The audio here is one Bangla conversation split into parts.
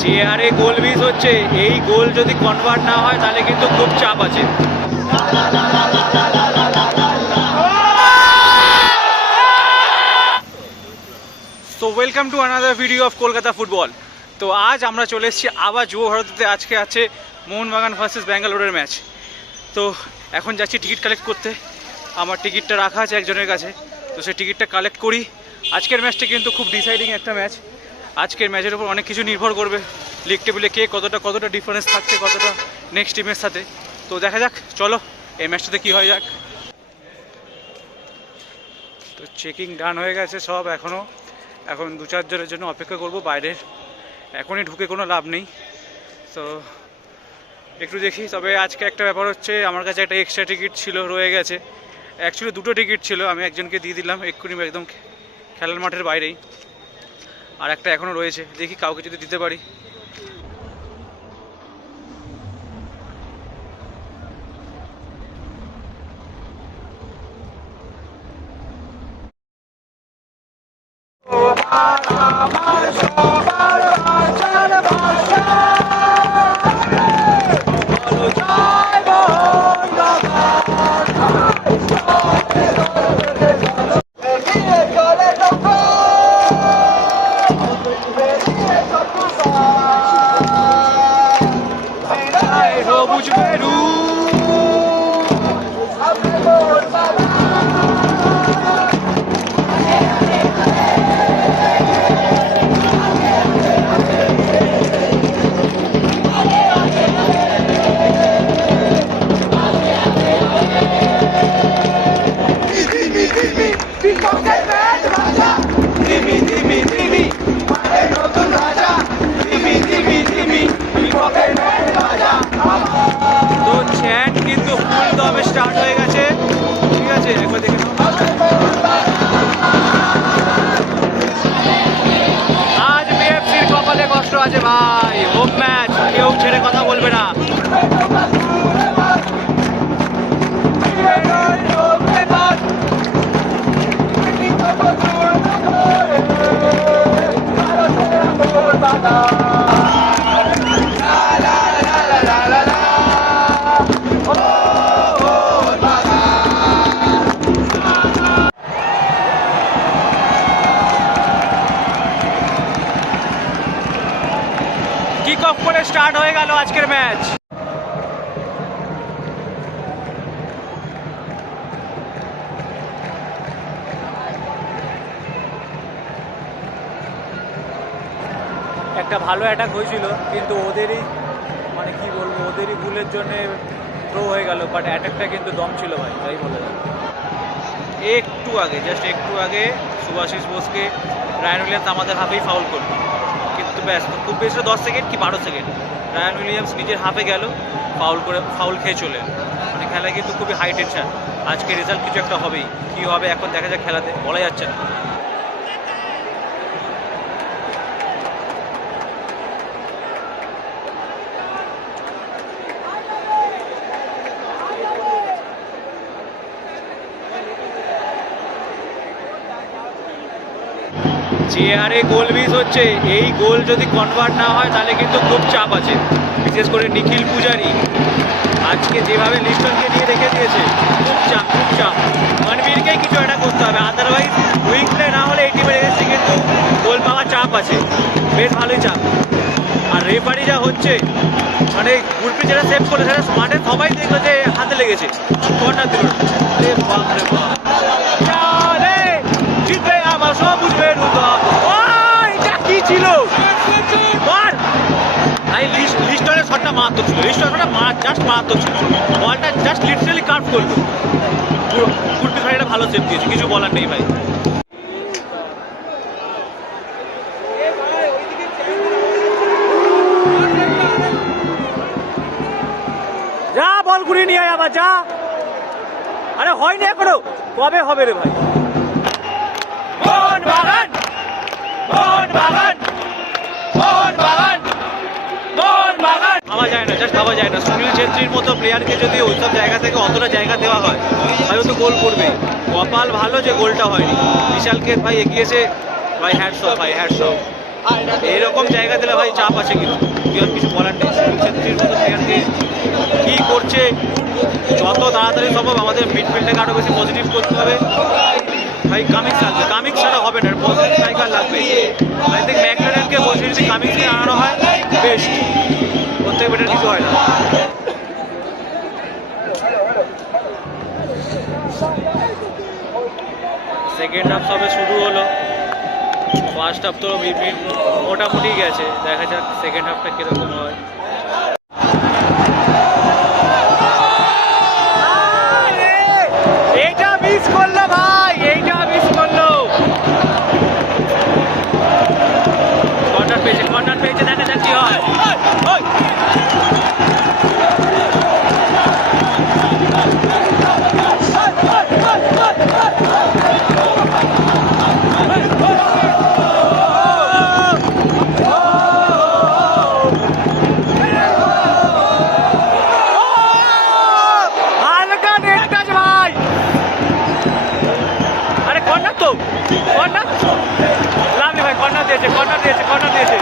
যে হারে গোল মিস হচ্ছে, এই গোল যদি কনভার্ট না হয় তাহলে কিন্তু খুব চাপ আছে। তো welcome to another video of Kolkata football. তো আজ আমরা চলে এসেছি আবার যুব ভারতীতে। আজকে আছে মোহনবাগান ভার্সেস ব্যাঙ্গালোরের ম্যাচ। তো এখন যাচ্ছি টিকিট কালেক্ট করতে। আমার টিকিটটা রাখা আছে একজনের কাছে, তো সেই টিকিটটা কালেক্ট করি। আজকের ম্যাচটা কিন্তু খুব ডিসাইডিং একটা ম্যাচ। আজকের ম্যাচের উপর অনেক কিছু নির্ভর করবে, লিগ টেবিলে কে কতটা ডিফারেন্স থাকছে, কতটা নেক্সট টিমের সাথে। তো দেখা যাক, চলো এই ম্যাচটাতে কী হয় যাক। তো চেকিং ডান হয়ে গেছে সব, এখন 2-4 জনের জন্য অপেক্ষা করব বাইরের। এখনই ঢুকে কোনো লাভ নেই, তো একটু দেখি। তবে আজকে একটা ব্যাপার হচ্ছে, আমার কাছে একটা এক্সট্রা টিকিট ছিল, রয়ে গেছে। অ্যাকচুয়ালি 2টো টিকিট ছিল, আমি একজনকে দিয়ে দিলাম এক্ষুনি একদম খেলার মাঠের বাইরেই, আর একটা এখনও রয়েছে। দেখি কাউকে যদি দিতে পারি। তো চ্যাট কিন্তু ফুল দমে স্টার্ট হয়ে গেছে। ঠিক আছে, একবার দেখে নাও। আজ বিএফসির কপালে কষ্ট আছে ভাই, হোম ম্যাচ, কেউ ছেড়ে কথা বলবে না। কিক অফ করে স্টার্ট হয়ে গেল আজকের ম্যাচ। একটা ভালো অ্যাটাক হয়েছিল, কিন্তু ওদেরই কি বলবো, ওদেরই ভুলের জন্যে থ্রো হয়ে গেল। বাট অ্যাটাকটা কিন্তু দম ছিল ভাই, তাই বলে যায়। জাস্ট একটু আগে সুভাশিস বোসকে রায়ান উইলিয়ামস আমাদের হাফেই ফাউল করলো, কিন্তু ব্যাস খুব বেশি 10 সেকেন্ড কি 12 সেকেন্ড রায়ান উইলিয়ামস নিজের হাফে গেল, ফাউল খেয়ে চলে। খেলায় কিন্তু খুবই হাই টেনশন। আজকে রেজাল্ট কিছু একটা হবেই, কী হবে এখন দেখা যাক, খেলাতে বলা যাচ্ছে না। যে হারে গোল মিস হচ্ছে, এই গোল যদি কনভার্ট না হয় তাহলে কিন্তু খুব চাপ আছে। বিশেষ করে নিখিল পূজারি আজকে যেভাবে লিস্টনকে নিয়ে রেখে দিয়েছে, খুব চাপ। মনবীরকেই কিছু একটা করতে হবে, আদারওয়াইজ উইং প্লে না হলে এই টিমের এগেন্সে কিন্তু গোল পাওয়ার চাপ আছে, বেশ ভালোই চাপ। আর রেফারি যা হচ্ছে, গুরপ্রিট যেটা সেভ করলো সেটা মাঠে সবাই দেখলো যে হাতে লেগেছে, কর্নার দিল। আরে বাপ রে বাপ, জিতবে আমার সবুজ মেরুদা। এটা কি ছিল? লিস্টনের শটটা মারাত্মক ছিল, জাস্ট মারাত্মক ছিল। বলটা জাস্ট লিটারালি কার্ভ করলো। গুরপ্রিট ভাই এটা ভালো সেভ দিয়েছে, কিছু বলার নেই ভাই। যা বল ঘুরিয়ে নিয়ে আয় আবার, যা। আরে হয়নি এখনো, কবে হবে রে ভাই? মোহনবাগান, মোহনবাগান, মোহনবাগান, মোহনবাগান। ভাবা যায় না, জাস্ট ভাবা যায় না। সুনীল ছেত্রীর মতো প্লেয়ারকে যদি ওইসব জায়গা থেকে অতটা জায়গা দেওয়া হয়, হয়তো গোল করবে। কপাল ভালো যে গোলটা হয়নি। বিশালকে ভাই এগিয়েছে ভাই, হ্যাটস অফ ভাই, হ্যাটস অফ। এইরকম জায়গা দিলে ভাই চাপ আছে, কিন্তু কিছু বলার নেই। ছেত্রীর মতো প্লেয়ারকে কী করছে, যত তাড়াতাড়ি সম্ভব আমাদের মিডফিল্ডটাকে আরও বেশি পজিটিভ করতে হবে ভাই। কামিংস লাগবে, কামিংস ছাড়া হবে না, পজিটিভ স্ট্রাইকার লাগবে। আই থিঙ্ক ম্যাকলারেনকে বসে যদি কামিংসকে আনানো হয় বেস্ট, ওর থেকে বেটার কিছু হয় না। সেকেন্ড হাফ সবে শুরু হলো, ফার্স্ট হাফ তো মোটামুটি গেছে, দেখা যাক সেকেন্ড হাফটা কীরকম হয়। এইটা মিস করলো ভাই, এইটা মিস করলো। কর্নার পেয়েছে, কর্নার পেয়েছে, দেখা যাক কি হয়। কর্নার দিয়েছে, কর্নার দিয়েছে।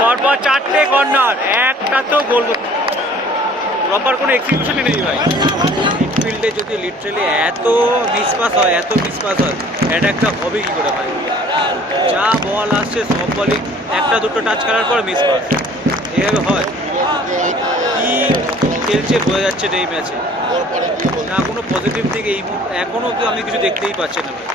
পরপর 4টে কর্নার, একটা তো গোল, প্রপার কোনো এক্সিকিউশনই নেই ভাই। মিডফিল্ডে যদি লিটারালি এত মিসপাস হয়, এত মিসপাস হয়, এটা একটা হবে কী করে ভাই? যা বল আসছে সব বলই একটা দুটো টাচ করার পর মিসপাস, এভাবে হয়? কি খেলছে বোঝা যাচ্ছে না এই ম্যাচে, না কোনো পজিটিভ দিকে এই এখনও আমি কিছু দেখতেই পাচ্ছি না ভাই।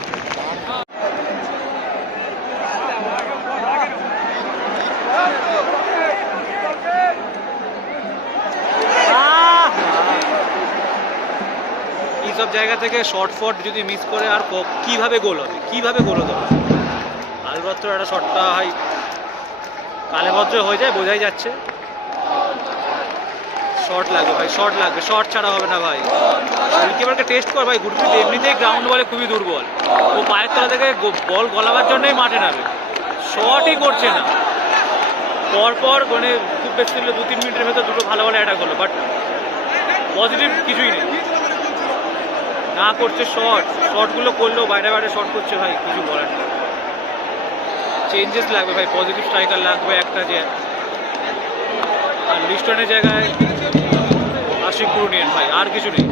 এইসব জায়গা থেকে শর্ট ফট যদি মিস করে আর কীভাবে গোল হবে, কীভাবে গোল হতে হবে? আলবত্র একটা শটটা হয় কালেভদ্র হয়ে যায়, বোঝাই যাচ্ছে। শর্ট লাগবে ভাই, শর্ট লাগবে, শর্ট ছাড়া হবে না ভাই। গোলকিপারকে টেস্ট কর ভাই, গুরপ্রীত এমনিতেই গ্রাউন্ড বলে খুবই দুর্বল, ও পায়ের তলা থেকে বল গলাবার জন্যই মাঠে নামে, শর্টই করছে না। পরপর মানে খুব বেশি হলে 2-3 মিনিটের ভেতর দুটো ভালো ভালো অ্যাটাক হলো, বাট পজিটিভ কিছুই নেই, না করছে শর্ট। শর্টগুলো করলেও বাইরে বাইরে শর্ট করছে ভাই, কিছু বলার নেই। চেঞ্জেস লাগবে ভাই, পজিটিভ স্ট্রাইকার লাগবে একটা, যে আর লিস্টনের জায়গায় আশিক কুরুনিয়ান ভাই, আর কিছু নেই।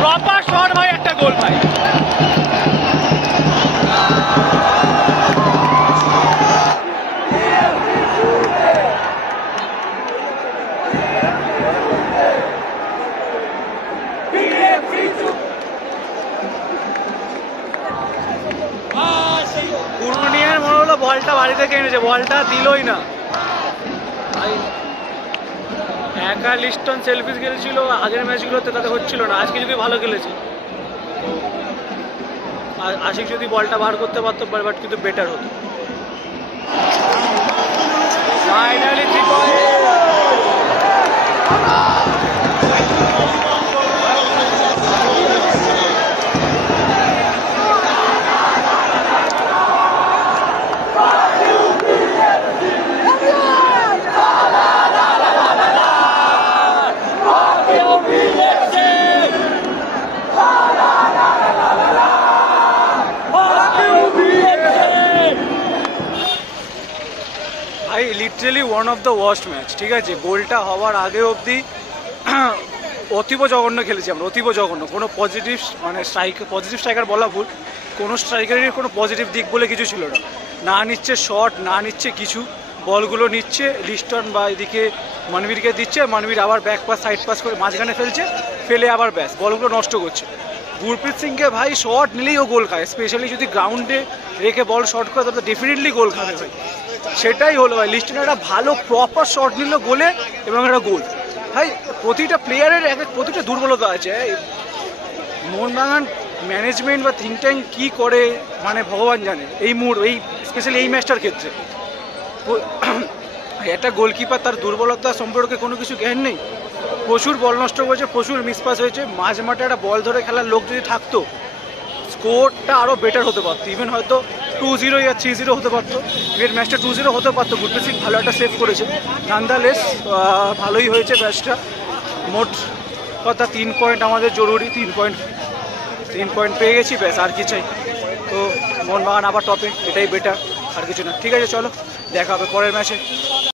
প্রপার শট ভাই, একটা গোল ভাই। কুরুনিয়ার মনে হলো বলটা বাড়ি থেকে এনেছে, বলটা দিলই না। একা লিস্টন সেলফিস খেলেছিল আগের ম্যাচগুলোতে, তাতে হচ্ছিল না। আজকে যদি ভালো খেলেছে, আশিক যদি বলটা বার করতে পারতো, বাট কিন্তু বেটার হতো। Finally 3 point. Literally one of the worst match, ঠিক আছে। গোলটা হওয়ার আগে অবধি অতীব জঘন্য খেলেছি আমরা, অতীব জঘন্য। কোনো পজিটিভ মানে পজিটিভ স্ট্রাইকার বলা ভুল, কোনো স্ট্রাইকারের কোনো পজিটিভ দিক বলে কিছু ছিল না। না নিচ্ছে শট, না নিচ্ছে কিছু, বলগুলো নিচ্ছে লিস্টন বা এদিকে মনবীরকে দিচ্ছে, মনবীর আবার ব্যাক পাস সাইড পাস করে মাঝখানে ফেলছে, ফেলে আবার ব্যাস বলগুলো নষ্ট করছে। গুরপ্রীত সিংকে ভাই শট নিলেই ও গোল খায়, স্পেশালি যদি গ্রাউন্ডে রেখে বল শট করে তবে ডেফিনেটলি গোল খাবে ভাই। সেটাই হলো ভাই, লিস্টন একটা ভালো প্রপার শট নিল গোলে এবং একটা গোল। ভাই প্রতিটা প্লেয়ারের প্রতিটা দুর্বলতা আছে। মোহনবাগান ম্যানেজমেন্ট বা থিঙ্ক ট্যাঙ্ক কী করে মানে ভগবান জানে এই এই স্পেশালি এই ম্যাচটার ক্ষেত্রে। একটা গোলকিপার তার দুর্বলতা সম্পর্কে কোনো কিছু জ্ঞান নেই, প্রচুর বল নষ্ট করেছে, প্রচুর মিসপাস হয়েছে। মাঝ মাঠে একটা বল ধরে খেলার লোক যদি থাকতো স্কোরটা আরও বেটার হতে পারতো, ইভেন হয়তো 2-0 या 3-0 হতে পারতো। এর ম্যাচটা 2-0 হতে পারতো, গুরপ্রীত সিং ভালো একটা সেভ করেছে। নান্দালেস ভালোই হয়েছে ম্যাচটা। মোট কথা 3 পয়েন্ট আমাদের জরুরি, 3 পয়েন্ট পেয়ে গেছি, ব্যাস আর কি চাই। তো মোহনবাগান আবার টপে, এটাই বেটার, আর কিছু না। ঠিক আছে, চলো দেখা হবে পরের ম্যাচে।